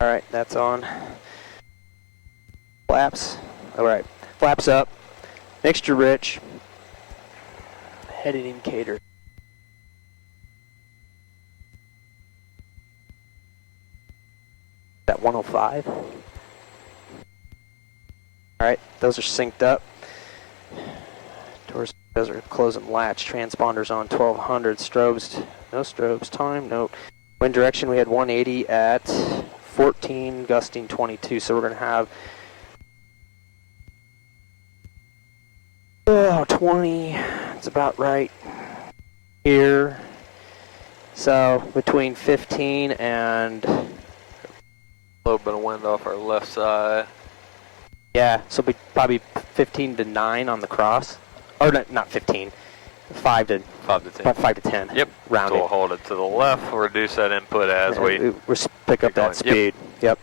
All right, that's on. Flaps. All right, flaps up. Mixture rich. Heading indicator. At 105. All right, those are synced up. Doors, those are closing latch. Transponders on 1200. Strobes, no strobes. Time, no. Wind direction, we had 180 at 14, gusting 22. So we're going to have 20. It's about right here. So between 15 and a little bit of wind off our left side. Yeah, so probably 15 to 9 on the cross, or not 15, 5 to 10. 5 to 10. Yep. Rounded. So we'll hold it to the left. We'll reduce that input as we pick up that speed. Yep.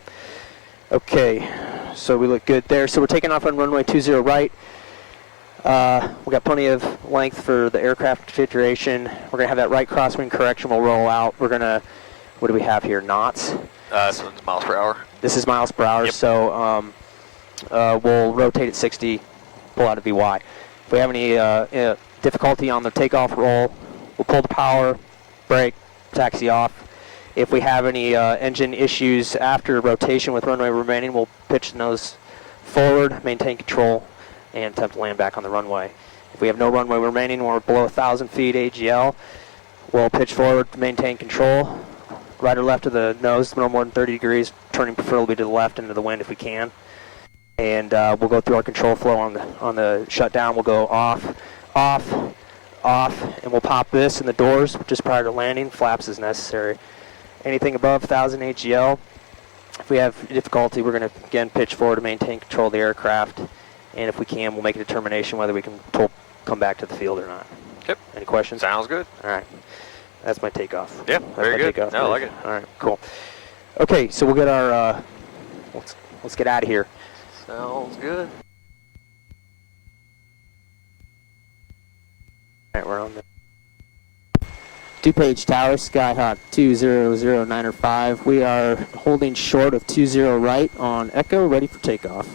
Okay, so we look good there. So we're taking off on runway 20 right. We got plenty of length for the aircraft configuration. We're gonna have that right crosswind correction. We'll roll out. We're gonna, what do we have here? Knots. This one's miles per hour. This is miles per hour. Yep. So. We'll rotate at 60, pull out a VY. If we have any difficulty on the takeoff roll, we'll pull the power, brake, taxi off. If we have any engine issues after rotation with runway remaining, we'll pitch the nose forward, maintain control, and attempt to land back on the runway. If we have no runway remaining, we're below 1,000 feet AGL, we'll pitch forward to maintain control. Right or left of the nose, no more than 30 degrees, turning preferably to the left into the wind if we can. And we'll go through our control flow on the shutdown. We'll go off, off, off, and we'll pop this in the doors just prior to landing. Flaps is necessary. Anything above 1,000 AGL, if we have difficulty, we're going to again pitch forward to maintain control of the aircraft. And if we can, we'll make a determination whether we can come back to the field or not. Yep. Any questions? Sounds good. All right. That's my takeoff. Yeah, very good. Takeoff. No, I like it. All right, cool. Okay, so we'll get our. Let's get out of here. Sounds good. All right, we're on the DuPage Tower, Skyhawk 2009 or 5. We are holding short of 20 right on Echo, ready for takeoff.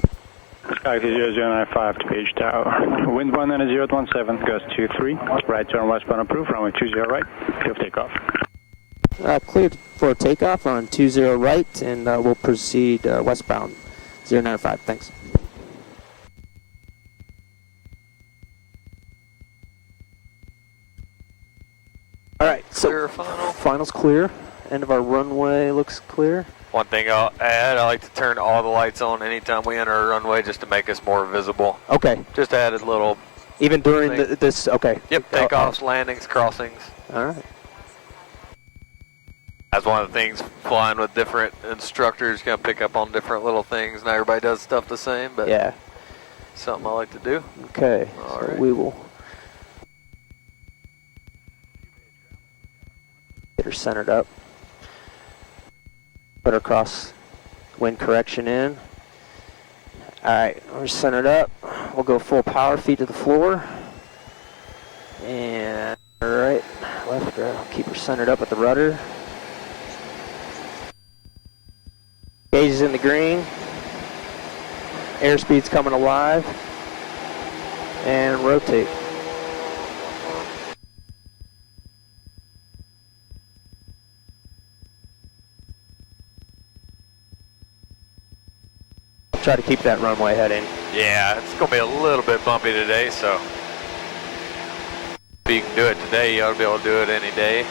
Skyhawk 0095 to Page Tower. Wind 190.17, gust 23. Right turn westbound approved, runway 20 right. Clear for takeoff. Cleared for takeoff on 20 right, and we'll proceed westbound 095. Thanks. All right, so Clear final. Final's clear. End of our runway looks clear. One thing I'll add, I like to turn all the lights on anytime we enter a runway just to make us more visible. Okay. Just add a little. Even during this, okay. Yep, takeoffs, landings, crossings. All right. That's one of the things, flying with different instructors, you're going to pick up on different little things. Not everybody does stuff the same, but yeah, something I like to do. Okay, All so right. we will get her centered up. Put her cross wind correction in. All right, we're centered up. We'll go full power, feet to the floor. And right, left, keep her centered up with the rudder. Gauge is in the green. Airspeed's coming alive. And rotate. Try to keep that runway heading. Yeah, it's going to be a little bit bumpy today, so if you can do it today, you ought to be able to do it any day.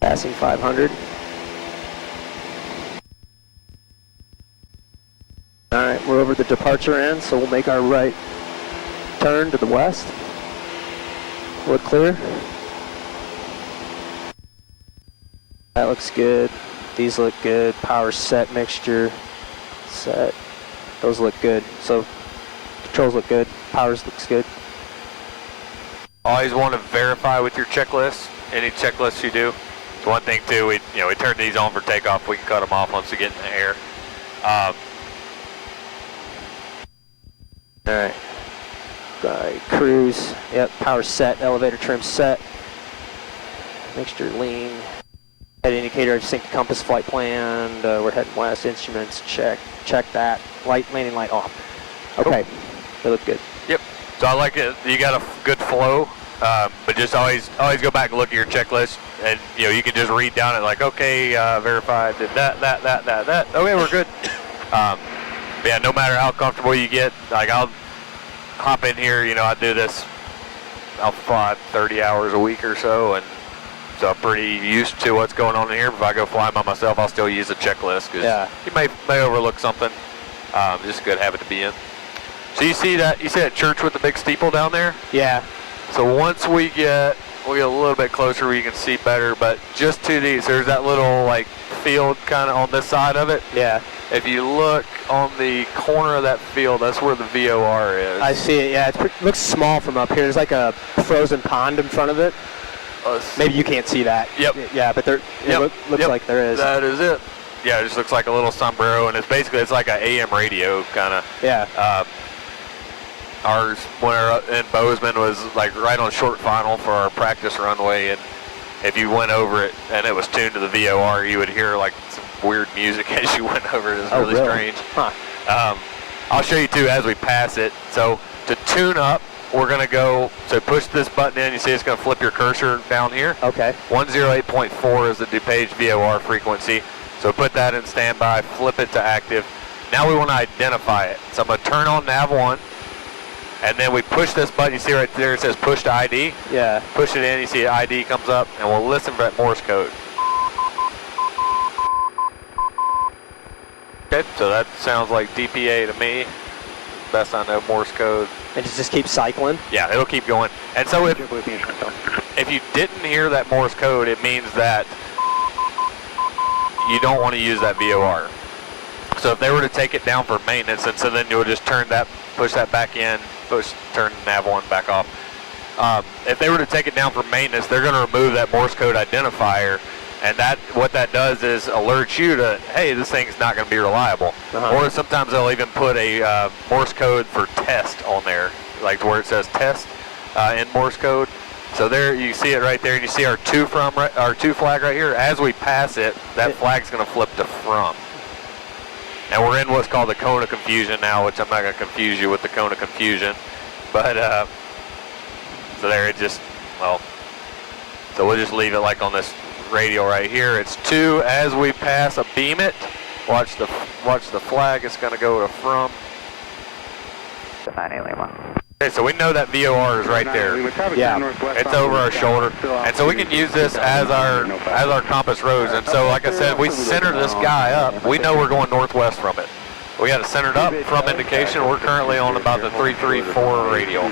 Passing 500. All right, we're over the departure end, so we'll make our right turn to the west. Look clear. That looks good. These look good. Power set, mixture set. Those look good. So controls look good. Powers looks good. Always want to verify with your checklist. Any checklist you do. It's one thing too. We turn these on for takeoff. We can cut them off once we get in the air. All right. Cruise. Yep. Power set. Elevator trim set. Mixture lean. Head indicator, sync compass, flight plan. We're heading west. Instruments, check that. Landing light off. Okay, they look good. Yep. So I like it. You got a good flow, but just always go back and look at your checklist, and you can just read down it like, okay, verified, did that. Okay, we're good. Yeah, no matter how comfortable you get, like I'll hop in here. I do this. I'll fly 30 hours a week or so, and so I'm pretty used to what's going on in here. If I go flying by myself, I'll still use a checklist because you may overlook something. Just a good habit to be in. So you see that church with the big steeple down there? Yeah. So once we get a little bit closer where you can see better, but just to these, there's that little like field kind of on this side of it. Yeah. If you look on the corner of that field, that's where the VOR is. I see it, yeah. It looks small from up here. There's like a frozen pond in front of it. Maybe you can't see that. Yep. Yeah, but it looks like there is. That is it. Yeah, it just looks like a little sombrero, and it's like an AM radio kind of. Yeah. Ours, when we were in Bozeman, was like right on short final for our practice runway, and if you went over it and it was tuned to the VOR, you would hear like some weird music as you went over it. It was really strange. Huh. I'll show you too as we pass it. So to tune up, we're going to go, so push this button in. You see it's going to flip your cursor down here. Okay. 108.4 is the DuPage VOR frequency. So put that in standby, flip it to active. Now we want to identify it. So I'm going to turn on nav 1, and then we push this button. You see right there it says push to ID? Yeah. Push it in, you see ID comes up, and we'll listen for that Morse code. Okay, so that sounds like DPA to me. Best I know, Morse code. And it just keeps cycling? Yeah, it'll keep going. And so if you didn't hear that Morse code, it means that you don't want to use that VOR. So if they were to take it down for maintenance, and so then you'll just push that back in, turn nav 1 back off. If they were to take it down for maintenance, they're going to remove that Morse code identifier, and what that does is alert you to, hey, this thing's not going to be reliable. Or sometimes they'll even put a Morse code for test on there, like where it says test in Morse code. So there, you see it right there, and you see our to flag right here. As we pass it, that flag's going to flip to from. And we're in what's called the cone of confusion now, which I'm not going to confuse you with the cone of confusion. But, so there it just, so we'll just leave it like on this radio right here. It's 2 as we pass a beam it. Watch the flag, it's going to go to from. Okay, so we know that VOR is right there. Yeah. It's over our shoulder. And so we can use this as our compass rose. And so like I said, we center this guy up. We know we're going northwest from it. We got it centered up from indication. We're currently on about the 334 radial.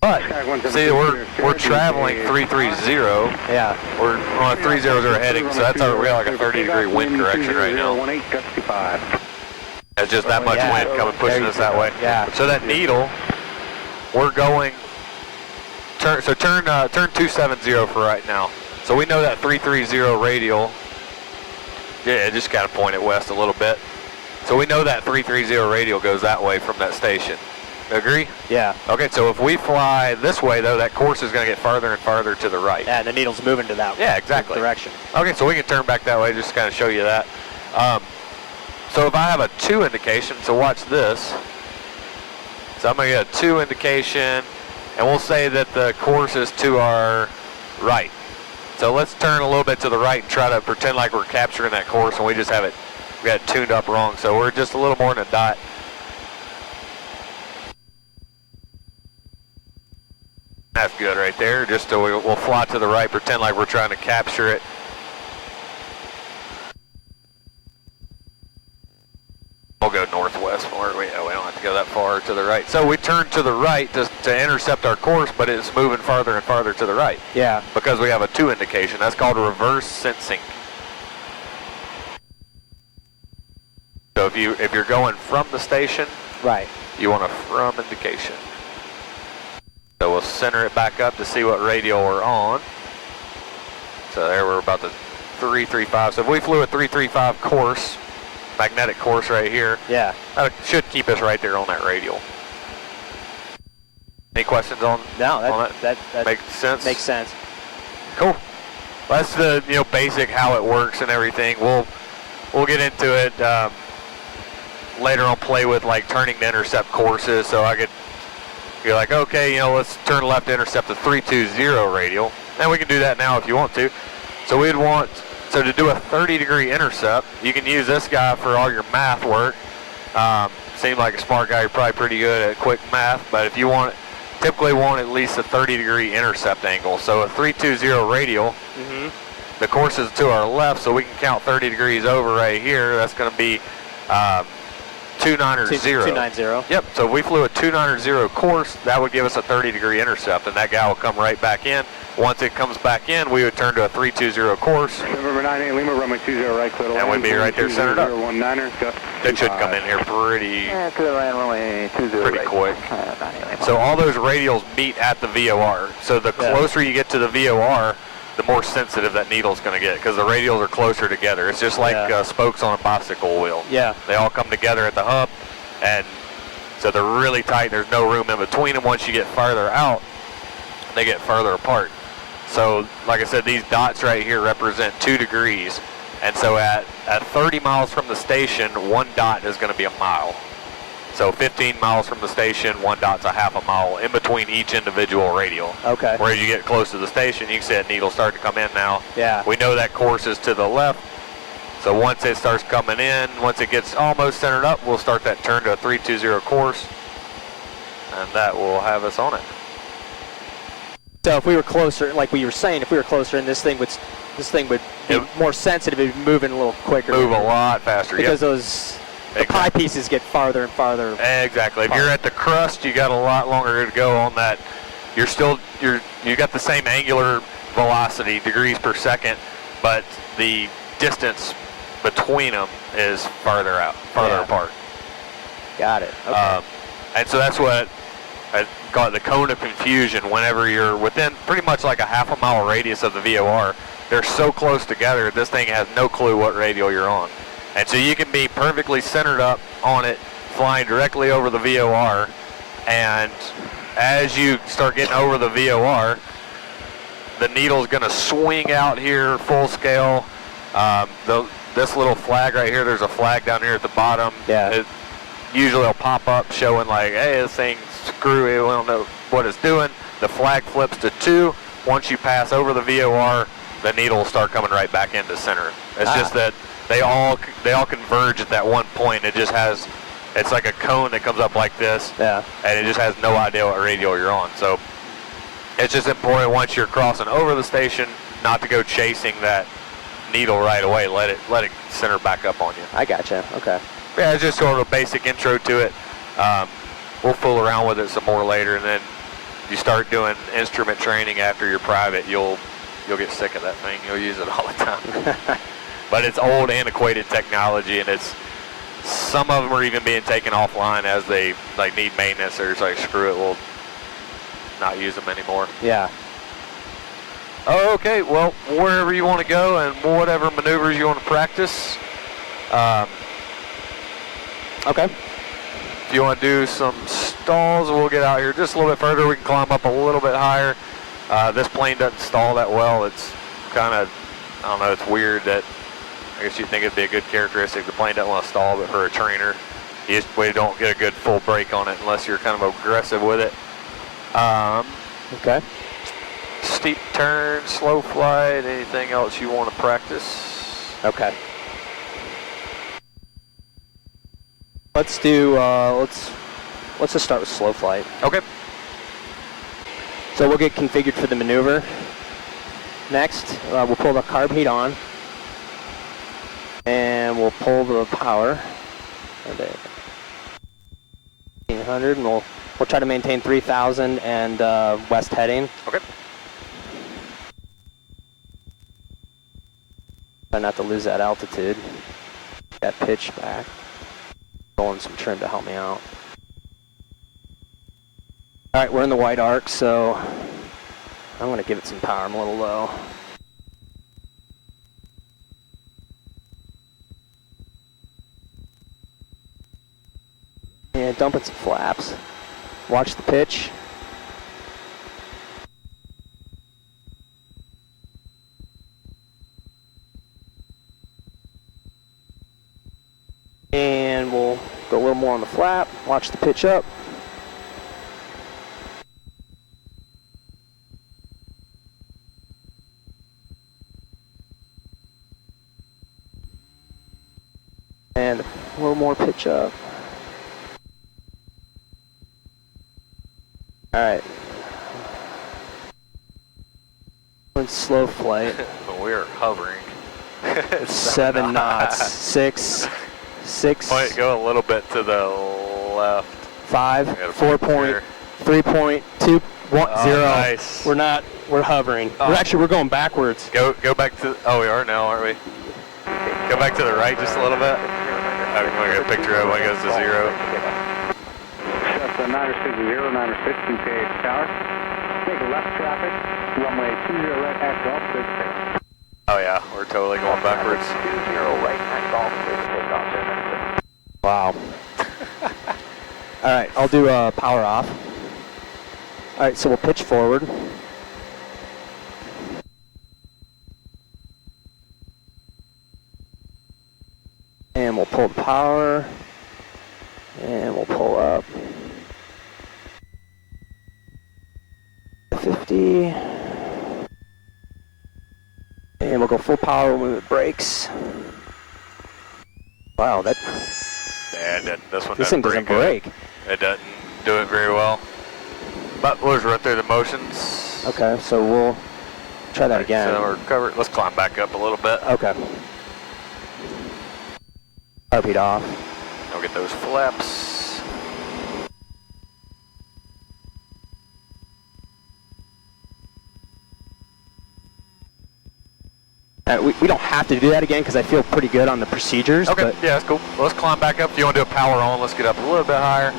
But see, we're traveling 330. Yeah. We're on a 300 heading, so that's we got like a 30-degree wind correction right now. It's just that much wind coming pushing us that way. Yeah. So that needle, we're going. Turn 270 for right now. So we know that 330 radial. Yeah, just got to point it west a little bit. So we know that 330 radial goes that way from that station. Agree? Yeah. Okay, so if we fly this way, though, that course is going to get farther and farther to the right. Yeah, and the needle's moving to that direction. Okay, so we can turn back that way, just to kind of show you that. So if I have a 2 indication, so watch this. So I'm going to get a 2 indication, and we'll say that the course is to our right. So let's turn a little bit to the right and try to pretend like we're capturing that course, and we just have it, we got it tuned up wrong. So we're just a little more than a dot. That's good right there. Just so we'll fly to the right, pretend like we're trying to capture it. We'll go northwest for it. We don't have to go that far to the right. So we turn to the right to intercept our course, but it's moving farther and farther to the right. Yeah. Because we have a 2 indication. That's called reverse sensing. So if you're going from the station, right, you want a from indication. So we'll center it back up to see what radial we're on. So there we're about the 335. So if we flew a 335 course, magnetic course right here, yeah, that should keep us right there on that radial. Any questions on that makes sense? Makes sense. Cool. That's the basic how it works and everything. We'll get into it later on. Play with like turning to intercept courses, so I could be like, okay, let's turn left to intercept the 320 radial, and we can do that now if you want to. So we'd want to do a 30-degree intercept. You can use this guy for all your math work. Seems like a smart guy. You're probably pretty good at quick math, but if you typically want at least a 30-degree intercept angle. So a 320 radial, the course is to our left, so we can count 30 degrees over right here. That's going to be 290. 290. Yep, so if we flew a 290 course, that would give us a 30-degree intercept, and that guy will come right back in. Once it comes back in, we would turn to a 320 course. November 98 Lima, runway 20 right, clear to and we'd be right there centered up. 19er, It should come in here pretty right. quick. So all those radials meet at the VOR. So the closer you get to the VOR, the more sensitive that needle's going to get, because the radials are closer together. It's just like spokes on a bicycle wheel. Yeah. They all come together at the hub, and so they're really tight. There's no room in between them. Once you get farther out, they get further apart. So, like I said, these dots right here represent 2 degrees. And so at 30 miles from the station, 1 dot is going to be a mile. So 15 miles from the station, 1 dot's a half a mile in between each individual radial. Okay. Whereas you get close to the station, you can see that needle start to come in now. Yeah. We know that course is to the left. So once it starts coming in, once it gets almost centered up, we'll start that turn to a 320 course. And that will have us on it. So if we were closer, like we were saying, if we were closer, and this thing would be more sensitive, it'd be moving a little quicker. Move a lot faster. Because the pie pieces get farther and farther. Exactly. If you're at the crust, you got a lot longer to go on that. You got the same angular velocity, degrees per second, but the distance between them is farther apart. Got it. Okay. And so that's what I call it, the cone of confusion. Whenever you're within pretty much like a half a mile radius of the VOR, they're so close together, this thing has no clue what radial you're on. And so you can be perfectly centered up on it, flying directly over the VOR, and as you start getting over the VOR, the needle's going to swing out here full scale. This little flag right here, there's a flag down here at the bottom. Yeah. Usually it'll pop up showing like, hey, this thing's screwy, we don't know what it's doing. The flag flips to 2. Once you pass over the VOR, the needle will start coming right back into center. It's just that they all converge at that one point. It's like a cone that comes up like this, and it just has no idea what radial you're on. So it's just important once you're crossing over the station not to go chasing that needle right away. Let it center back up on you. I gotcha. Okay. Yeah, it's just sort of a basic intro to it. We'll fool around with it some more later, and then you start doing instrument training after your private, you'll get sick of that thing. You'll use it all the time. But it's old, antiquated technology, and some of them are even being taken offline as they need maintenance. They're just like, screw it, we'll not use them anymore. Yeah. Oh, okay, well, wherever you want to go and whatever maneuvers you want to practice. Okay. If you want to do some stalls, we'll get out here just a little bit further. We can climb up a little bit higher. This plane doesn't stall that well. It's kind of, I don't know, it's weird that, I guess you'd think it'd be a good characteristic. The plane doesn't want to stall, but for a trainer, we don't get a good full brake on it unless you're kind of aggressive with it. Okay. Steep turn, slow flight, anything else you want to practice? Okay. Let's do, let's just start with slow flight. Okay. So we'll get configured for the maneuver. Next, we'll pull the carb heat on. And we'll pull the power. 1500, and we'll try to maintain 3000 and west heading. Okay. Try not to lose that altitude. That pitch back. Rolling some trim to help me out. All right, we're in the white arc, so I'm going to give it some power. I'm a little low. Yeah, dumping some flaps. Watch the pitch. And we'll go a little more on the flap, watch the pitch up. And a little more pitch up. All right. Slow flight. But we're hovering. 7 knots. 6. Might go a little bit to the left. 5. 4.3.210. Nice. We're hovering. Oh. We're going backwards. Go back to. Oh, we are now, aren't we? Go back to the right just a little bit. I'm going to get a picture of when it goes to 0. Cessna 960, 960, PH Tower. Take a left traffic, runway 20 right at Golf, clear for takeoff. Oh yeah, we're totally going backwards. 20 right at Golf, clear for takeoff, sir. Wow. All right, I'll do power off. All right, so we'll pitch forward. And we'll pull the power. And we'll pull up. 50. And we'll go full power when it brakes. Wow, that. And this one This thing doesn't break. It doesn't do it very well. But we'll just run through the motions. Okay, so we'll try that again. So we're covered. Let's climb back up a little bit. Okay. RP'd off. I'll get those flaps. We don't have to do that again because I feel pretty good on the procedures. Okay, But yeah, that's cool. Let's climb back up. If you want to do a power on, let's get up a little bit higher.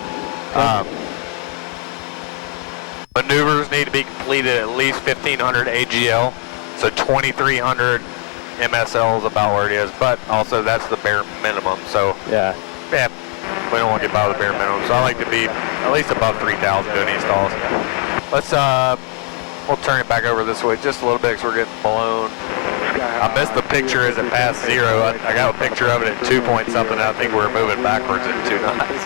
Maneuvers need to be completed at least 1,500 AGL, so 2,300 MSL is about where it is, but also that's the bare minimum, so yeah. We don't want to get by with the bare minimum, so I like to be at least above 3,000 doing these stalls. Let's, we'll turn it back over this way just a little bit because we're getting blown. I missed the picture as it passed 0. I got a picture of it at 2 point something. I think we were moving backwards at 2 knots.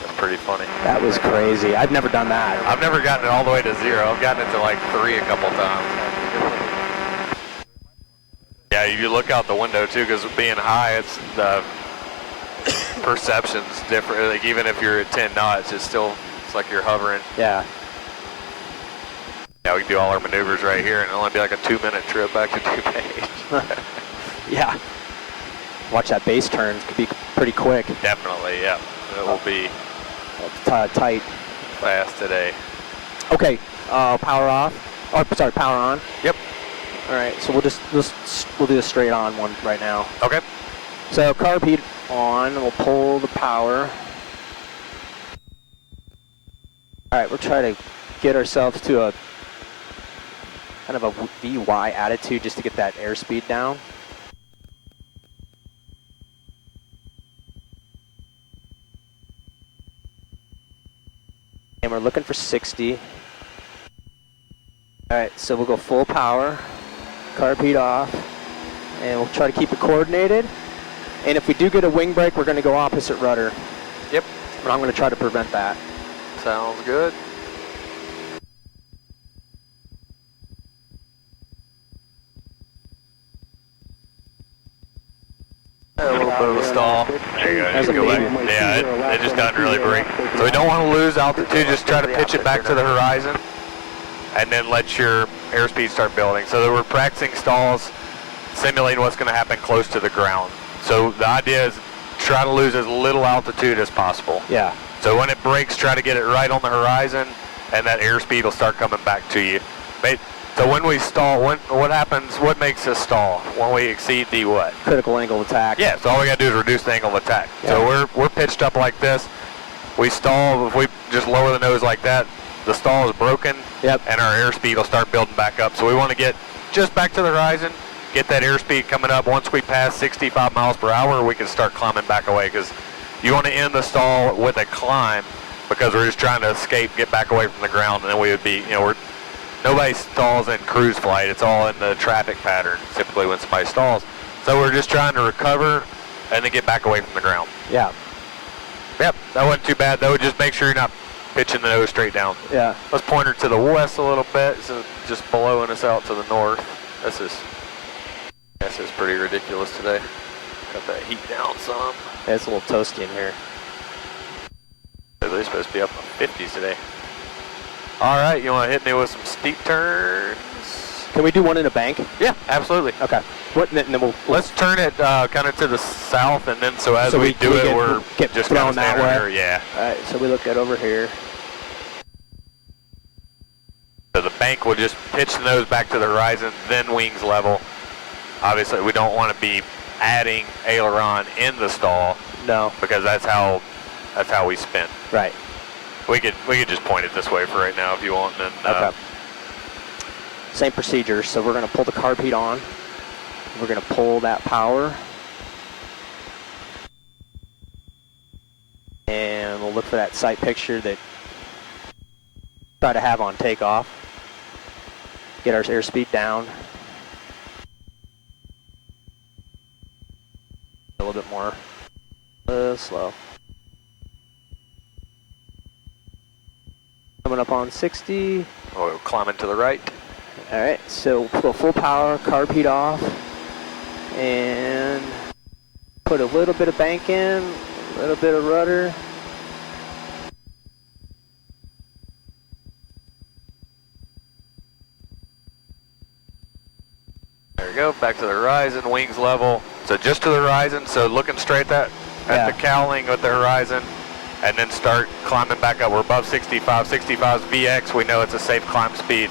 That's pretty funny. That was crazy. I've never done that. I've never gotten it all the way to 0. I've gotten it to like 3 a couple times. Yeah, you look out the window too, because being high, it's the perception's different. Like even if you're at 10 knots, it's like you're hovering. Yeah. Yeah, we can do all our maneuvers right here, and it'll only be like a 2-minute trip back to DuPage. Yeah. Watch that base turn. It could be pretty quick. Definitely, yeah. It will be tight. fast today. Okay. Power off. Oh, sorry, power on. Yep. All right. So we'll do a straight on one right now. Okay. So carb heat on. We'll pull the power. All right. We'll try to get ourselves to a kind of a VY attitude just to get that airspeed down. And we're looking for 60. All right, so we'll go full power, carb heat off, and we'll try to keep it coordinated. And if we do get a wing break, we're going to go opposite rudder. Yep. But I'm going to try to prevent that. Sounds good. A little bit of a stall. There you go. Just go back. Yeah, it just doesn't really break. So we don't want to lose altitude. Just try to pitch it back to the horizon, and then let your airspeed start building. So that we're practicing stalls, simulating what's going to happen close to the ground. So the idea is try to lose as little altitude as possible. Yeah. So when it breaks, try to get it right on the horizon, and that airspeed will start coming back to you. So when we stall, what happens? What makes us stall? When we exceed the what? Critical angle of attack. Yeah. So all we got to do is reduce the angle of attack. Yeah. So we're pitched up like this. We stall. If we just lower the nose like that, the stall is broken. Yep. And our airspeed will start building back up. So we want to get just back to the horizon, get that airspeed coming up. Once we pass 65 miles per hour, we can start climbing back away, because you want to end the stall with a climb, because we're just trying to escape, get back away from the ground, and then we would be, nobody stalls in cruise flight. It's all in the traffic pattern, typically when somebody stalls. So we're just trying to recover and then get back away from the ground. Yeah. Yep, that wasn't too bad. That would just make sure you're not pitching the nose straight down. Yeah. Let's point her to the west a little bit, so just blowing us out to the north. This is pretty ridiculous today. Got that heat down some. Yeah, it's a little toasty in here. They're supposed to be up in 50s today. All right, you want to hit me with some steep turns? Can we do one in a bank? Yeah, absolutely. Okay. What? And then we'll Let's turn it kind of to the south, and then so as So we we do it, we're get just thrown kind of that standing way? here. Yeah. All right. So we look at over here. So the bank will just pitch the nose back to the horizon, then wings level. Obviously, we don't want to be adding aileron in the stall No. because that's how we spin. Right. We could just point it this way for right now if you want, and then Okay. Same procedure. So we're going to pull the carb heat on. We're going to pull that power. And we'll look for that sight picture that try to have on takeoff. Get our airspeed down. A little bit more slow. Coming up on 60. we're climbing to the right. All right, so we'll go full power, carb heat off, and put a little bit of bank in, a little bit of rudder. There we go, back to the horizon, wings level. So just to the horizon, so looking straight at Yeah. the cowling with the horizon, and then start climbing back up. We're above 65. 65 is VX. We know it's a safe climb speed.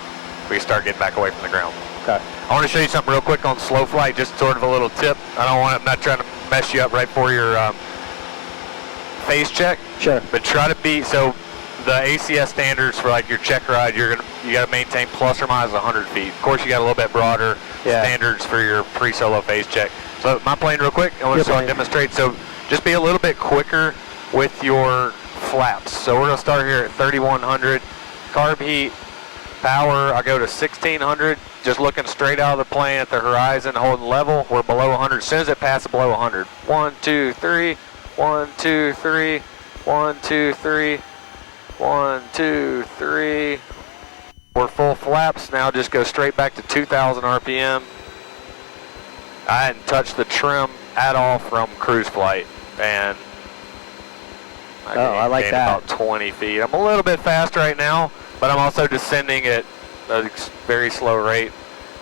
We start getting back away from the ground. Okay. I want to show you something real quick on slow flight, just sort of a little tip. I'm not trying to mess you up right for your phase check. Sure. But try to be, so the ACS standards for like your check ride, you got to maintain plus or minus 100 feet. Of course, you got a little bit broader standards for your pre-solo phase check. So am I playing real quick? I want to demonstrate. So just be a little bit quicker with your flaps. So we're going to start here at 3100. Carb heat, power, I go to 1600. Just looking straight out of the plane at the horizon, holding level. We're below 100. As soon as it passes below 100. 1, 2, 3. 1, 2, 3. 1, 2, 3. 1, 2, 3. We're full flaps. Now just go straight back to 2,000 RPM. I hadn't touched the trim at all from cruise flight, and I like gained that. about 20 feet. I'm a little bit fast right now, but I'm also descending at a very slow rate.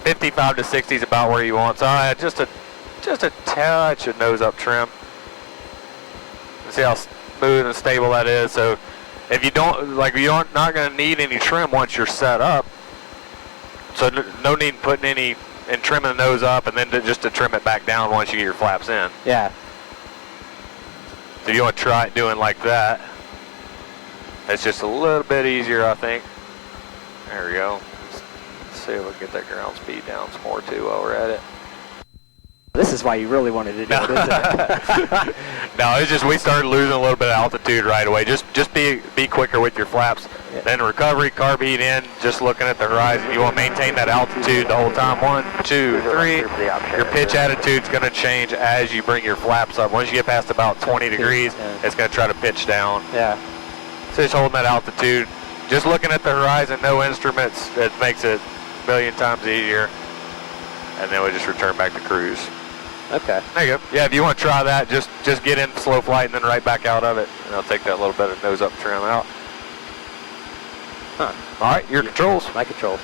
55 to 60 is about where you want. So I had just a touch of nose up trim. See how smooth and stable that is. So if you don't, you're not going to need any trim once you're set up. So no need in putting any and trimming the nose up and then just to trim it back down once you get your flaps in. Yeah. So if you want to try it doing like that, it's just a little bit easier, I think. There we go. Let's see if we can get that ground speed down some more too while we're at it. This is why you really wanted to do it, isn't it? No, it's just we started losing a little bit of altitude right away. Just be quicker with your flaps. Yeah. Then recovery, carb heat in, just looking at the horizon. You want to maintain that altitude the whole time. 1, 2, 3. Your pitch attitude's going to change as you bring your flaps up. Once you get past about 20 degrees, it's going to try to pitch down. Yeah. So just holding that altitude. Just looking at the horizon, no instruments. It makes it a million times easier. And then we just return back to cruise. Okay. There you go. Yeah, if you want to try that, just get in slow flight and then right back out of it. And I'll take that little bit of nose up trim out. Huh. All right, your controls. My controls.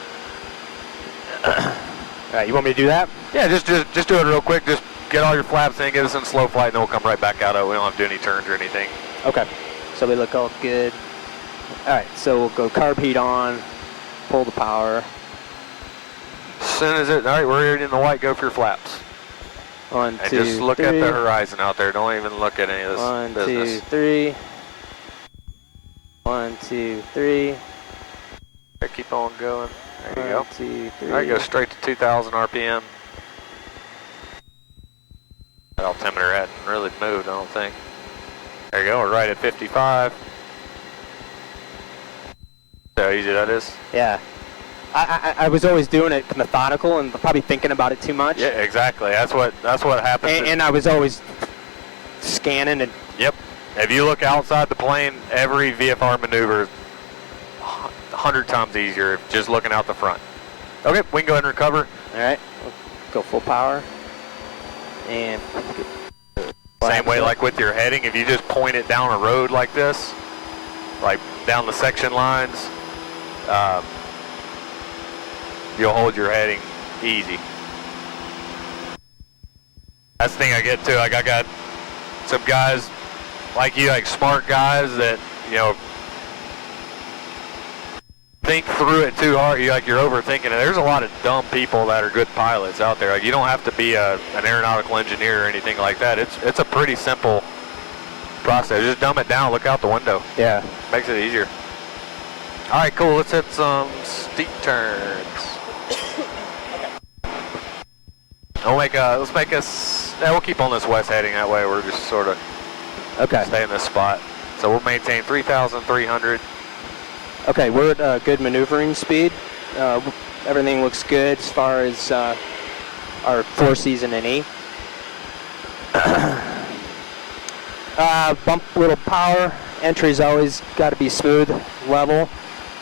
All right, you want me to do that? Yeah, just do it real quick. Just get all your flaps in, get us in slow flight, and then we'll come right back out of it. We don't have to do any turns or anything. Okay. So we look all good. All right, so we'll go carb heat on, pull the power. As soon as all right, we're in the white, go for your flaps. 1, And 2, just look 3. at the horizon out there. Don't even look at any of this 1, business. 2, 3. 1, 2, 3. Okay, keep on going. There you go. 1, 2, 3. All right, go straight to 2,000 RPM. That altimeter hadn't really moved, I don't think. There you go, we're right at 55. See how easy that is? Yeah. I was always doing it methodical and probably thinking about it too much. Yeah, exactly. That's what happens. And I was always scanning and. Yep. If you look outside the plane, every VFR maneuver is 100 times easier just looking out the front. Okay, we can go ahead and recover. All right, we'll go full power. And same way like with your heading, if you just point it down a road like this, like down the section lines, you'll hold your heading easy. That's the thing I get too. Like I got some guys like you, like smart guys that, you know, think through it too hard. You're overthinking it. There's a lot of dumb people that are good pilots out there. Like you don't have to be an aeronautical engineer or anything like that. It's a pretty simple process. Just dumb it down, look out the window. Yeah. Makes it easier. All right, cool. Let's hit some steep turns. We'll keep on this west heading. That way we're just sort of stay in this spot. So we'll maintain 3,300. Okay, we're at a good maneuvering speed. Everything looks good as far as our 4Cs and E. Bump little power. Entry's always got to be smooth, level.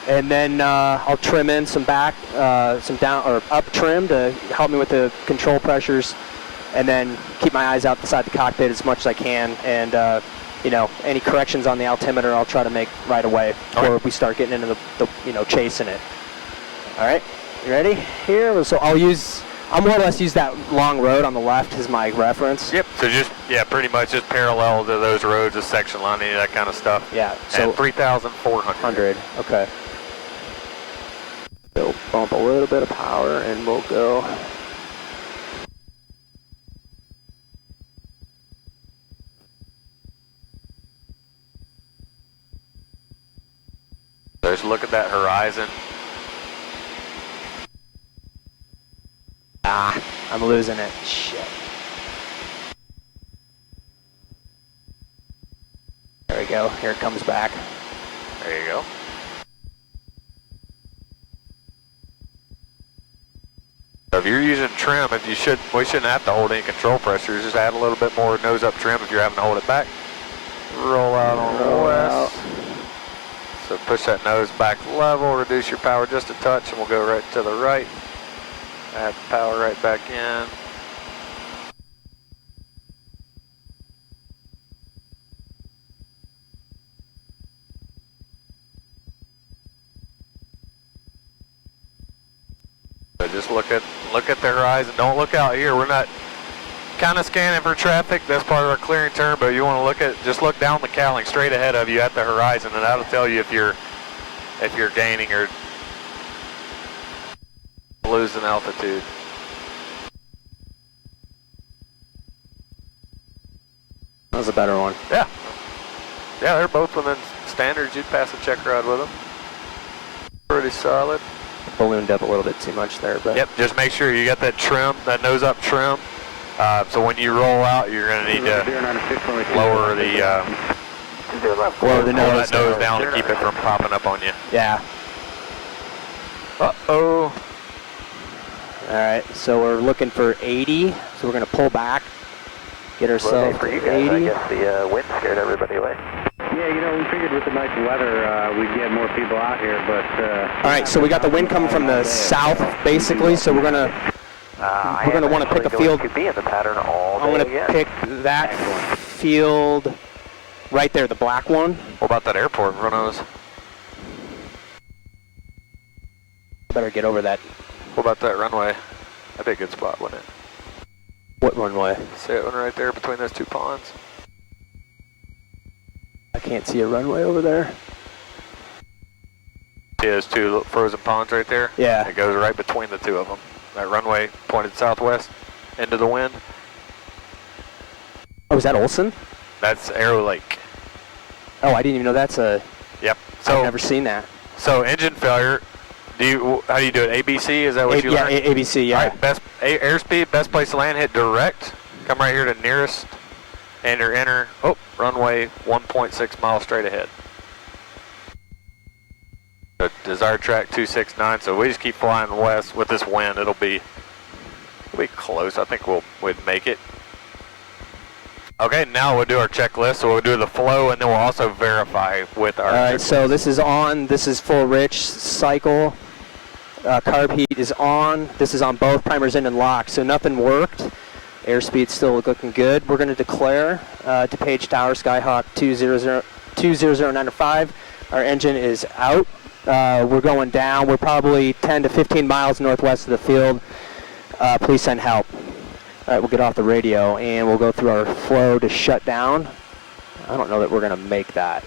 And then I'll trim in some back, some down or up trim to help me with the control pressures, and then keep my eyes out the side of the cockpit as much as I can. And you know, any corrections on the altimeter, I'll try to make right away before we start getting into the chasing it. All right, you ready? Here, so I'll more or less use that long road on the left as my reference. Yep. So pretty much just parallel to those roads, a section line, any of that kind of stuff. Yeah. So 3,400. Okay. So bump a little bit of power, and we'll go. Just look at that horizon. I'm losing it. Shit. There we go. Here it comes back. There you go. So if you're using trim, we shouldn't have to hold any control pressures. Just add a little bit more nose up trim if you're having to hold it back. Roll out on the west. So push that nose back level, reduce your power just a touch, and we'll go right to the right. Add power right back in. So just look at the horizon. Don't look out here. We're not kind of scanning for traffic. That's part of our clearing turn, but you want to just look down the cowling straight ahead of you at the horizon, and that'll tell you if you're gaining or losing altitude. That was a better one. Yeah, they're both within standards. You'd pass a check ride with them. Pretty solid. Ballooned up a little bit too much there, but. Yep, just make sure you got that trim, that nose up trim. So when you roll out, you're going to need to lower the nose down to keep it from popping up on you. Yeah. Uh-oh. All right, so we're looking for 80. So we're going to pull back, get ourselves to 80. I guess the wind scared everybody away. Yeah, we figured with the nice weather, we'd get more people out here, but... All right, so we got the wind coming from the south, basically, so we're going to want to pick a field. Could be in the pattern all day. I'm going to pick that field right there, the black one. What about that airport in front of us? Better get over that. What about that runway? That'd be a good spot, wouldn't it? What runway? See that one right there between those two ponds? I can't see a runway over there. See those two frozen ponds right there? Yeah. It goes right between the two of them. That runway pointed southwest into the wind. Oh, is that Olson? That's Arrow Lake. Oh, I didn't even know that's a... Yep. I've never seen that. So engine failure, how do you do it? ABC, is that what you learned? Yeah, ABC, yeah. All right, best airspeed, best place to land, hit direct. Come right here to nearest, enter, runway 1.6 miles straight ahead. So desired track 269, so we just keep flying west with this wind. It'll be close. I think we'd make it. Okay, now we'll do our checklist. So we'll do the flow, and then we'll also verify with our All right, checklist. so this is on. This is full rich cycle. Carb heat is on. This is on both primers in and lock, so nothing worked. Airspeed's still looking good. We're going to declare DePage Tower Skyhawk 20095. Our engine is out. We're going down. We're probably 10 to 15 miles northwest of the field. Please send help. All right, we'll get off the radio and we'll go through our flow to shut down. I don't know that we're going to make that.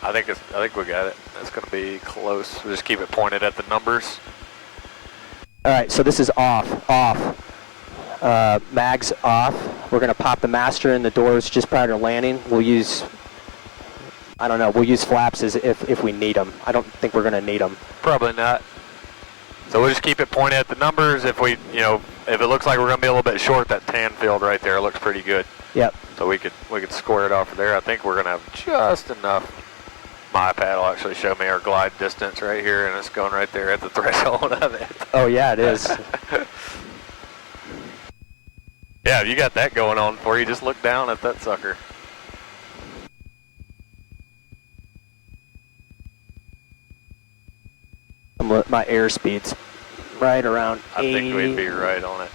I think we got it. It's going to be close. We'll just keep it pointed at the numbers. All right, so this is off. Mag's off. We're going to pop the master in the doors just prior to landing. We'll use, I don't know, we'll use flaps as if we need them. I don't think we're going to need them. Probably not. So we'll just keep it pointed at the numbers. If we, if it looks like we're going to be a little bit short, that tan field right there looks pretty good. Yep. So we could square it off of there. I think we're going to have just enough. My iPad will actually show me our glide distance right here, and it's going right there at the threshold of it. Oh yeah, it is. Yeah, if you got that going on for you, just look down at that sucker. My airspeed's right around 80. I think we'd be right on it.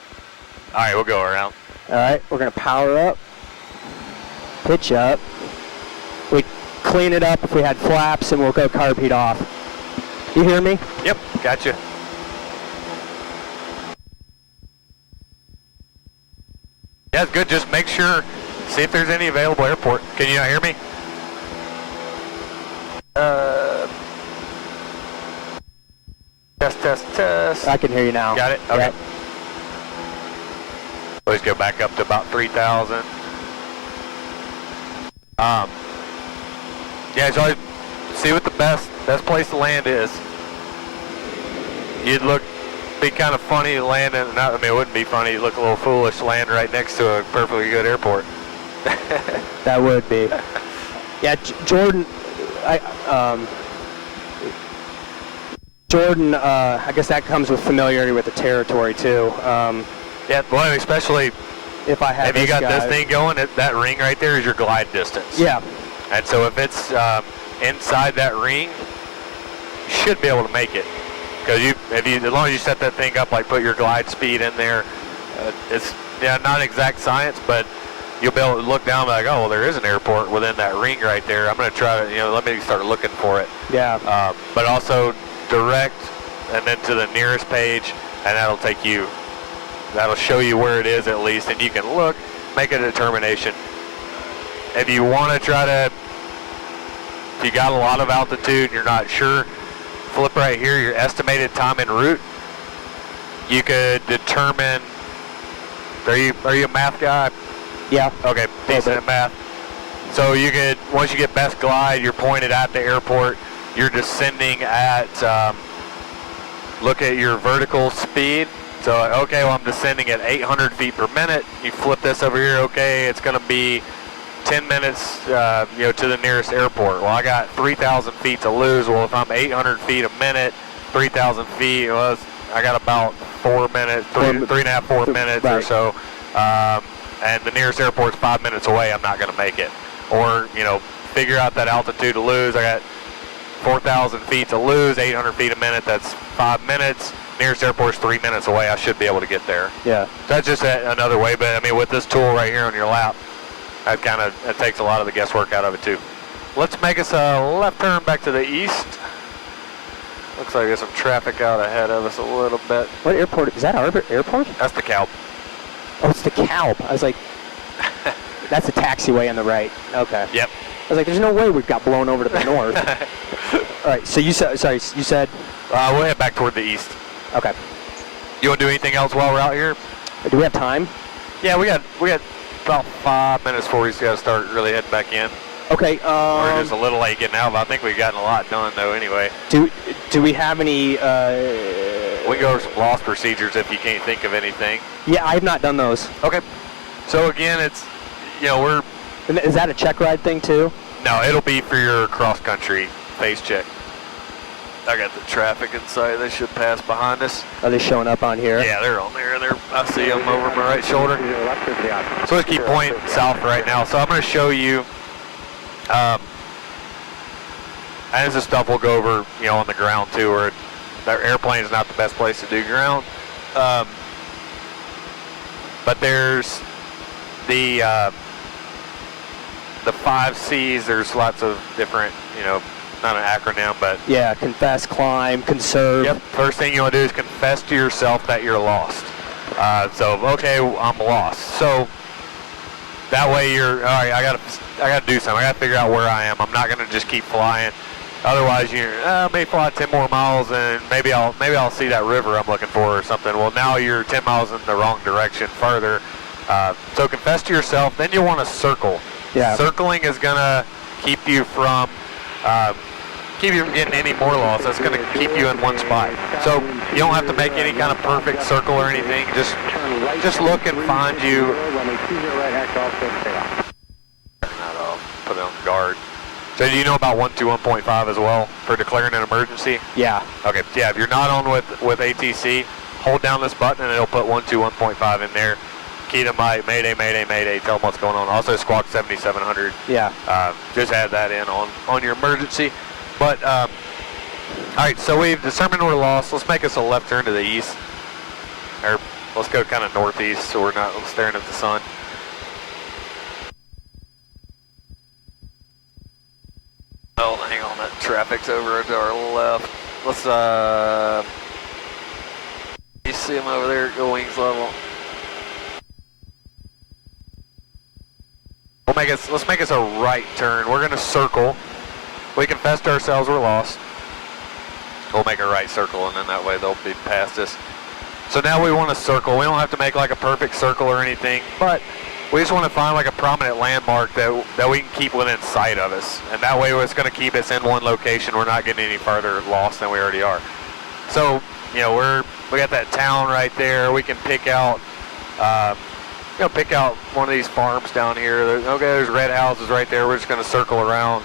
All right, we'll go around. All right, we're going to power up, pitch up. We clean it up if we had flaps, and we'll go carb heat off. You hear me? Yep, gotcha. Yeah, it's good. Just make sure, see if there's any available airport. Can you not hear me? Test. I can hear you now. Got it? Okay. Yep. Let's go back up to about 3,000. Yeah, so always see what the best place to land is. You'd be kind of funny landing, it wouldn't be funny, you'd look a little foolish landing right next to a perfectly good airport. That would be. Yeah, Jordan, I guess that comes with familiarity with the territory too. Yeah, boy, especially if you got this thing going, that ring right there is your glide distance. Yeah. And so if it's inside that ring, you should be able to make it. Because as long as you set that thing up, like put your glide speed in there, it's not exact science, but you'll be able to look down and be like, oh, well, there is an airport within that ring right there. I'm going to try to, let me start looking for it. Yeah. But also direct and then to the nearest page, and that'll show you where it is at least, and you can look, make a determination. If you want to if you got a lot of altitude and you're not sure, flip right here, your estimated time en route. You could determine, are you a math guy? Yeah. Okay, decent at math. So you could, once you get best glide, you're pointed at the airport, you're descending at, look at your vertical speed. So, okay, well, I'm descending at 800 feet per minute. You flip this over here, okay, it's going to be 10 minutes, to the nearest airport. Well, I got 3,000 feet to lose. Well, if I'm 800 feet a minute, 3,000 feet, well, I got about 4 minutes, 3.5, 4 minutes right. or so. And the nearest airport's 5 minutes away. I'm not going to make it. Or, figure out that altitude to lose. I got 4,000 feet to lose, 800 feet a minute. That's 5 minutes. Nearest airport's 3 minutes away. I should be able to get there. Yeah. That's just another way. But with this tool right here on your lap, that takes a lot of the guesswork out of it too. Let's make us a left turn back to the east. Looks like there's some traffic out ahead of us a little bit. What airport? Is that our airport? That's the Calp. Oh, it's the Calp. I was like, that's the taxiway on the right. Okay. Yep. I was like, there's no way we got blown over to the north. All right, so you said? We'll head back toward the east. Okay. You want to do anything else while we're out here? Do we have time? Yeah, we got about 5 minutes before we got to start really heading back in. Okay. We're just a little late getting out, but I think we've gotten a lot done though anyway. Do we have any? We can go over some loss procedures if you can't think of anything. Yeah, I have not done those. Okay. So again, it's, we're... Is that a check ride thing too? No, it'll be for your cross-country face check. I got the traffic in sight. They should pass behind us. Are they showing up on here? Yeah, they're on there. I see them over my right shoulder. So let's keep pointing south right now. So I'm going to show you, and this is stuff we'll go over, you know, on the ground too, where their airplane is not the best place to do ground. But there's the 5 C's. There's lots of different, you know, not an acronym, but Yeah, confess, climb, conserve. yep. First thing you want to do is confess to yourself that you're lost. So okay, I'm lost. So that way you're all right. I gotta do something. I gotta figure out where I am. I'm not gonna just keep flying. Otherwise, you may fly 10 more miles and maybe I'll see that river I'm looking for or something. Well, now you're 10 miles in the wrong direction further. So confess to yourself. Then you want to circle. Yeah. Circling is gonna keep you from getting any more loss. That's going to keep you in one spot. So you don't have to make any kind of perfect circle or anything. Just look and find you. Put it on guard. So do you know about 121.5 as well for declaring an emergency? Yeah. Okay. Yeah. If you're not on with ATC, hold down this button and it'll put 121.5 in there. Key to my Mayday, Mayday, Mayday. Tell them what's going on. Also Squawk 7700. Yeah. Just add that in on your emergency. But, all right, so we've determined we're lost. Let's make us a left turn to the east. Or let's go kind of northeast so we're not staring at the sun. Oh, hang on, that traffic's over to our left. Let's, you see him over there, go wings level. Let's make us a right turn. We're gonna circle. We confessed to ourselves we're lost. We'll make a right circle and then that way they'll be past us. So now we want to circle. We don't have to make like a perfect circle or anything, but we just want to find like a prominent landmark that we can keep within sight of us. And that way it's going to keep us in one location. We're not getting any farther lost than we already are. So, you know, we got that town right there. We can pick out, pick out one of these farms down here. Okay, there's red houses right there. We're just going to circle around.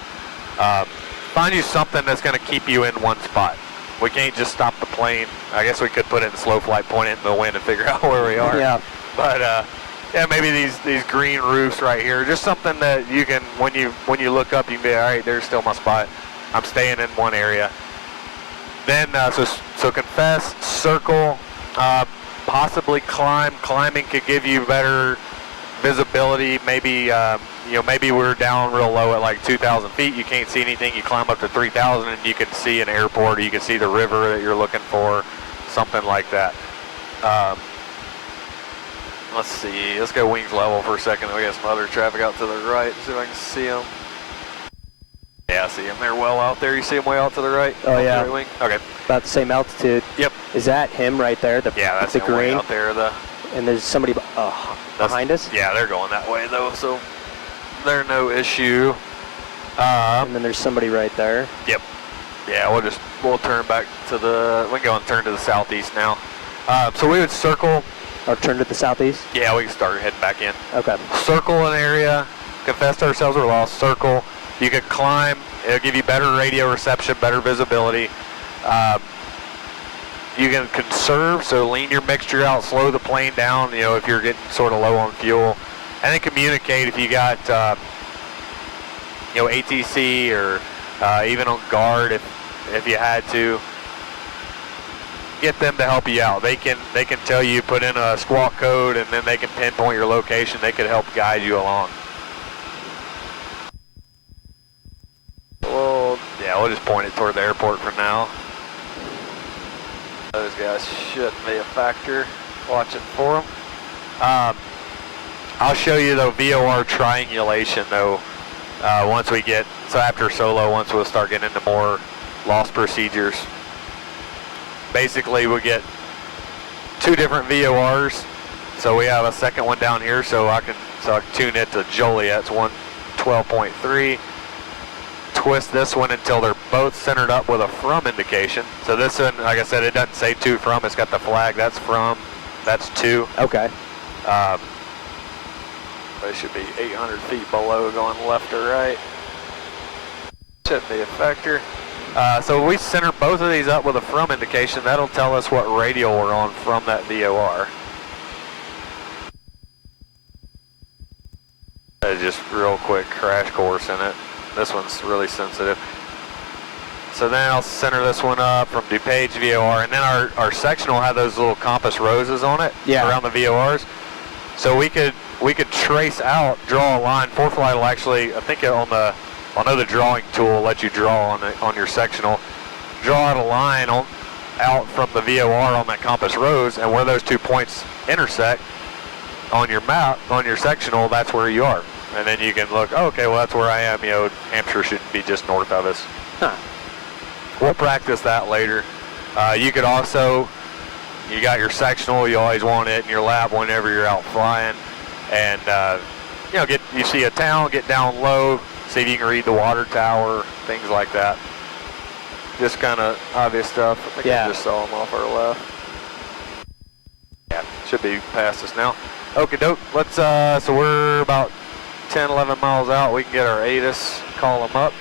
Find you something that's going to keep you in one spot. We can't just stop the plane. I guess we could put it in slow flight, point it in the wind, and figure out where we are. Yeah. But yeah, maybe these green roofs right here, just something that you can, when you look up, you can be all right. There's still my spot. I'm staying in one area. Then so confess, circle, possibly climb. Climbing could give you better visibility. Maybe maybe we're down real low at like 2,000 feet. You can't see anything. You climb up to 3,000 and you can see an airport, or you can see the river that you're looking for, something like that. Let's see. Let's go wings level for a second. We got some other traffic out to the right. See if I can see them. Yeah, I see them. They're well out there. You see them way out to the right? Oh, yeah. Right wing? Okay. About the same altitude. Yep. Is that him right there? Yeah, that's the him way green out there. And there's somebody behind us? Yeah, they're going that way though, so they're no issue. And then there's somebody right there. Yep. Yeah, we'll turn back to we can go and turn to the southeast now. So we would circle. Or turn to the southeast? Yeah, we can start heading back in. Okay. Circle an area, confess to ourselves we're lost, circle. You could climb, it'll give you better radio reception, better visibility. You can conserve, so lean your mixture out, slow the plane down, if you're getting sort of low on fuel. And then communicate if you got, ATC or even on guard if you had to. Get them to help you out. They can tell you, put in a squawk code, and then they can pinpoint your location. They could help guide you along. Well, yeah, we'll just point it toward the airport for now. Those guys shouldn't be a factor. Watch it for them. I'll show you the VOR triangulation though. After solo, once we'll start getting into more loss procedures. Basically, we get 2 different VORs. So we have a second one down here, so I can tune it to Joliet's 112.3. Twist this one until they're both centered up with a from indication. So this one, like I said, it doesn't say to from. It's got the flag. That's from. That's to. Okay. They should be 800 feet below, going left or right. Shouldn't be a factor. So we center both of these up with a from indication. That'll tell us what radial we're on from that VOR. Just real quick crash course in it. This one's really sensitive. So then I'll center this one up from DuPage VOR, and then our section will have those little compass roses on it around the VORs. So we could trace out, draw a line. ForeFlight will actually, I think I know the drawing tool will let you draw on your sectional, draw out a line out from the VOR on that compass rose, and where those 2 points intersect on your map, on your sectional, that's where you are. And then you can look, oh, okay, well that's where I am, Hampshire should be just north of us. Huh. We'll practice that later. You could also, you got your sectional, you always want it in your lab whenever you're out flying. And, you see a town, get down low, see if you can read the water tower, things like that. Just kind of obvious stuff. I think I just saw them off our left. Yeah, should be past us now. Okie doke, let's, so we're about 10, 11 miles out. We can get our ATIS, call them up.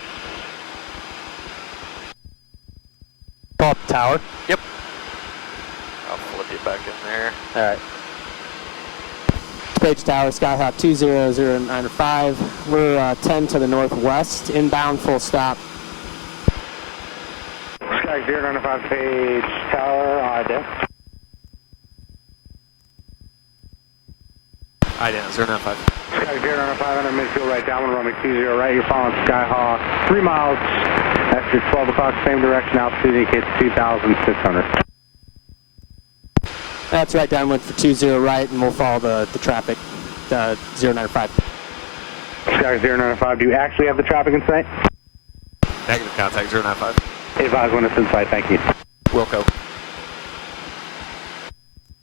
Pull up the tower. Yep. I'll flip you back in there. All right. Page Tower, Skyhawk 20095. We're 10 to the northwest, inbound, full stop. Sky 095, Page Tower, deck. IDEN 095. Sky 095, under midfield right, downwind runway 20 right. You're following Skyhawk 3 miles. That's your 12 o'clock, same direction, altitude indicates 2,600. That's right, downwind for 20 right, and we'll follow the traffic, 095. Sky 095, do you actually have the traffic in sight? Negative contact 095. Advise when it's in sight, thank you. Wilco.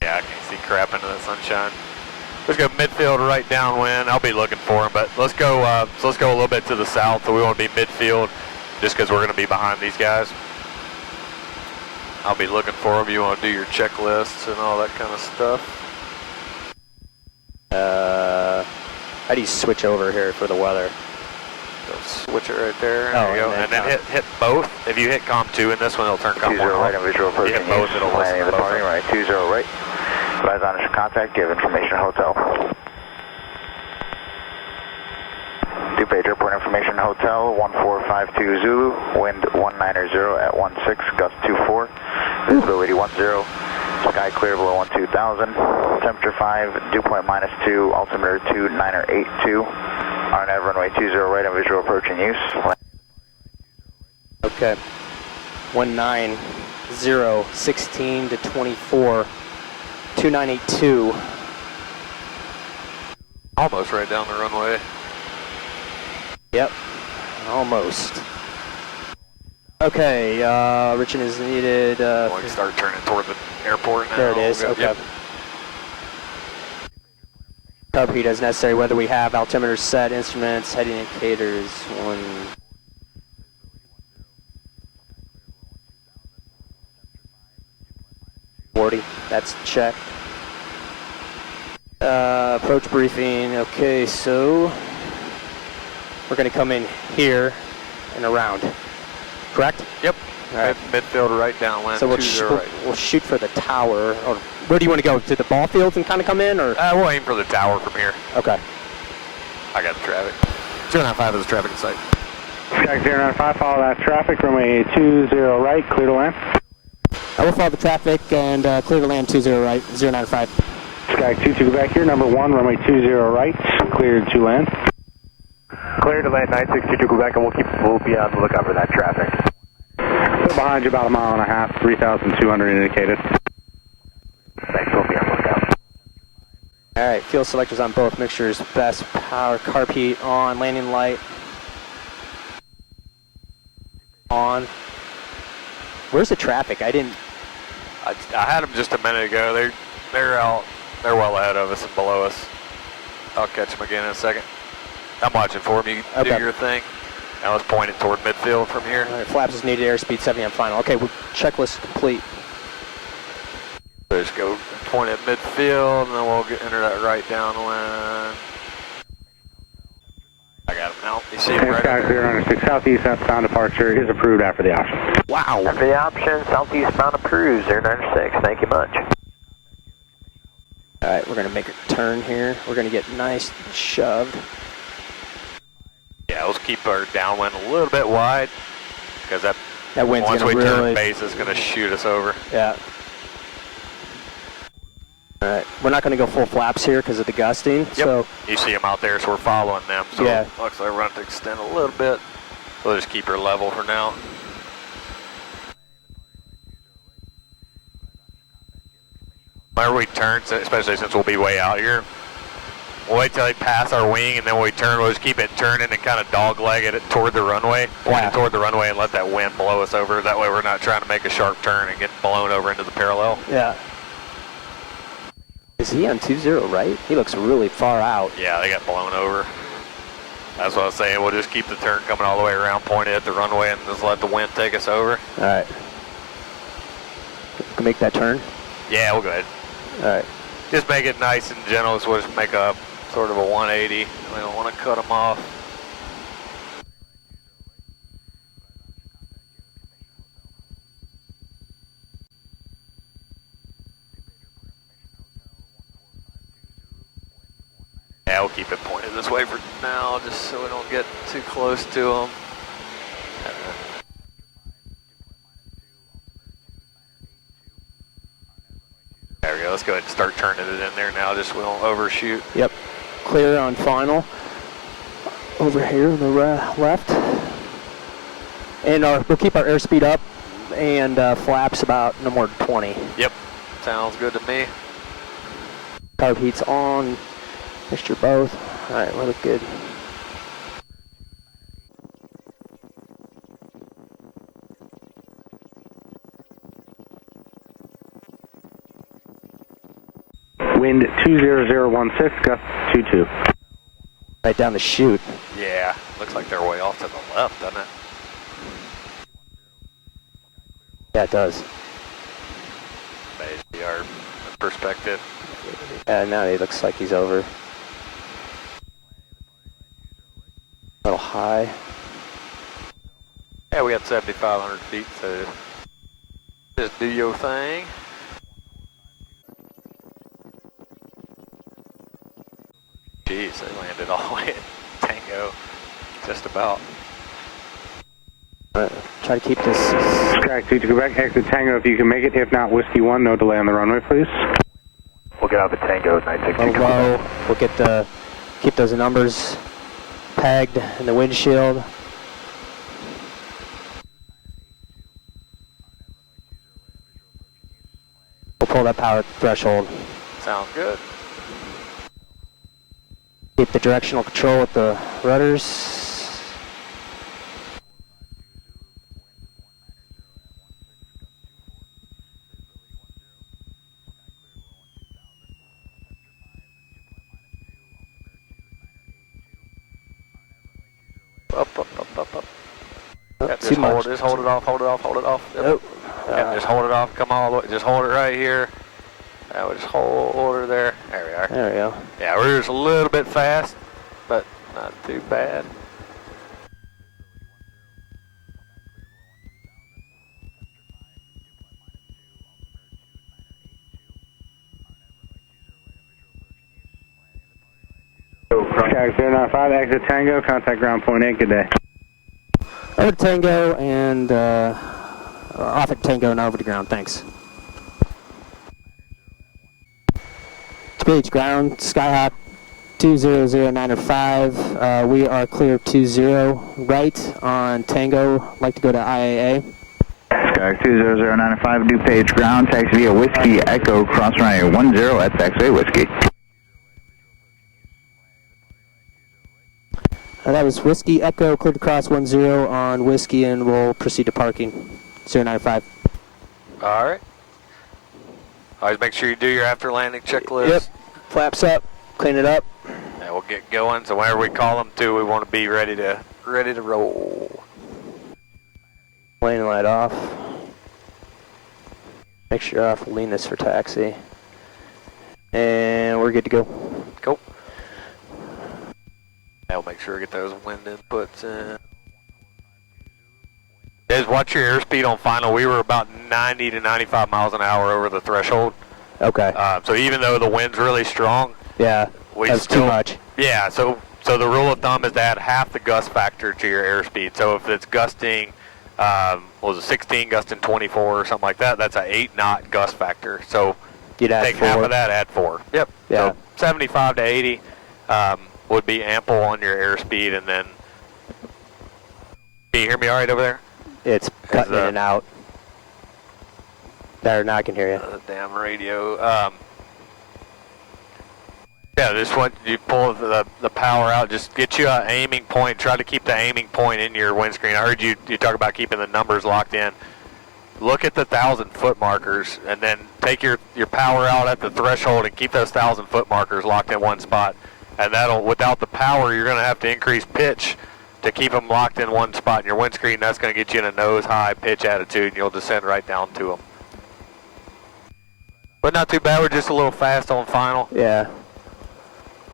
Yeah, I can't see crap into that sunshine. Let's go midfield right downwind. I'll be looking for him, but let's go a little bit to the south. So we want to be midfield just because we're going to be behind these guys. I'll be looking for them. You want to do your checklists and all that kind of stuff. How do you switch over here for the weather? So switch it right there. Oh, there you go. And then hit both. If you hit COM 2 in this one, it'll turn COM 1 right off. on visual approach. You hit both, it'll listen to both. Right, 20 right. Advise on initial contact, give information hotel. DuPage Airport information hotel, 1452 Zulu, wind 190 at 16, gust 24, visibility 10, sky clear below 12,000, temperature 5, dew point -2, altimeter 2982, RNAV runway 20 right on visual approach in use. Okay. 190, 16 to 24, 2982. Almost right down the runway. Yep, almost. Okay, Richard is needed. We can start turning toward the airport now. There it is, okay. Yep. Carb heat as necessary, whether we have altimeters set, instruments, heading indicators, 140, that's checked. Approach briefing, okay, so we're going to come in here and around, correct? Yep. All right. Midfield right downwind. So we'll shoot for the tower, or where do you want to go? To the ball fields and kind of come in, or? We'll aim for the tower from here. Okay. I got the traffic. 095 is the traffic in sight. Sky 095, follow that traffic, runway 20 right, clear to land. I will follow the traffic and clear to land 20 right, 095. Sky 22 back here, number 1, runway 20 right, cleared to land. Clear to land 9622 Quebec, and we'll be on the lookout for that traffic. Behind you about a mile and a half, 3,200 indicated. Thanks, we'll be on the lookout. All right, fuel selectors on both mixtures, best power, carb heat on, landing light on. Where's the traffic? I had them just a minute ago. They're out. They're well ahead of us and below us. I'll catch them again in a second. I'm watching for them. You do your thing. Now let's point it toward midfield from here. All right, flaps is needed, airspeed 70 on final. Okay, checklist complete. Just go point at midfield, and then we'll enter that right downwind. I got him now. You see him right Sky up clear there. under 6 southeast, southbound departure is approved after the option. Wow. After the option, southeastbound approved, 096. Thank you much. All right, we're going to make a turn here. We're going to get nice and shoved. Yeah, let's keep our downwind a little bit wide, because that wind's once going we to turn really... base, it's going to shoot us over. Yeah. All right, we're not going to go full flaps here because of the gusting. Yep. So You see them out there, so we're following them. So Yeah. it looks like we're going to extend a little bit. We'll just keep her level for now. Whenever we turn, especially since we'll be way out here, we'll wait till they pass our wing, and then when we turn, we'll just keep it turning and kind of dog-leg it toward the runway, pointing toward the runway, and let that wind blow us over. That way we're not trying to make a sharp turn and get blown over into the parallel. yeah. Is he on 2-0 right? He looks really far out. Yeah, they got blown over. That's what I was saying. We'll just keep the turn coming all the way around, point it at the runway, and just let the wind take us over. All right. Can make that turn? Yeah, we'll go ahead. All right. Just make it nice and gentle, so we'll just make a sort of a 180. We don't want to cut them off. Yeah, we'll keep it pointed this way for now, just so we don't get too close to them. There we go. Let's go ahead and start turning it in there now, just so we don't overshoot. Yep. Clear on final. Over here on the left. And we'll keep our airspeed up and flaps about no more than 20. Yep. Sounds good to me. Carb heat's on. Mixture both. All right, we look good. Wind 20016, gust 22. Right down the chute. Yeah. Looks like they're way off to the left, doesn't it? Yeah, it does. Basically our perspective. Now it looks like he's over. A little high. Yeah, we got 7,500 feet, so just do your thing. Jeez, they landed all the way at Tango, just about. All right, try to keep this. Sky 2 to Quebec, exit Tango if you can make it. If not, Whiskey 1, no delay on the runway, please. We'll get out of the Tango, 962. Low. We'll get keep those numbers pegged in the windshield. We'll pull that power threshold. Sounds good. Keep the directional control with the rudders. Up. Oh, Yeah, too just much. hold it off. Yep. Oh. Yeah, just hold it off. Come all the way. Just hold it right here. We'll just hold her there. There we are. There we go. Yeah, we're just a little bit fast, but not too bad. Sky 095, exit Tango, contact ground point 8, good day. Over to Tango and off at Tango and over to ground. Thanks. Speech ground, Skyhawk 200905. We are clear of 20 right on Tango. Like to go to IAA. Sky 20095, DuPage ground, taxi via Whiskey Echo, cross runway 10 at taxiway Whiskey. That was Whiskey Echo, cleared to cross 10 on Whiskey, and we'll proceed to parking. 095. All right. Always make sure you do your after landing checklist. Yep. Flaps up. Clean it up. And we'll get going. So whenever we call them to, we want to be ready to roll. Landing light off. Make sure you're off. Lean this for taxi. And we're good to go. Cool. Now we'll make make sure we get those wind inputs in. Guys, watch your airspeed on final. We were about 90 to 95 miles an hour over the threshold. Okay. So even though the wind's really strong, Yeah. we That's still, too much. Yeah. So the rule of thumb is to add half the gust factor to your airspeed. So if it's gusting, what was it 16, gusting 24 or something like that, that's an 8 knot gust factor. So You'd add take 4. half of that, add 4. Yep. Yeah. So 75 to 80 would be ample on your airspeed, and then. Can you hear me all right over there? It's cutting in and out. There, now I can hear you. Damn radio. Yeah, this one, you pull the power out, just get you an aiming point. Try to keep the aiming point in your windscreen. I heard you talk about keeping the numbers locked in. Look at the 1,000-foot markers, and then take your power out at the threshold and keep those 1,000-foot markers locked in one spot. And that'll, without the power, you're going to have to increase pitch to keep them locked in one spot in your windscreen. That's going to get you in a nose-high pitch attitude, and you'll descend right down to them. But not too bad. We're just a little fast on final. Yeah.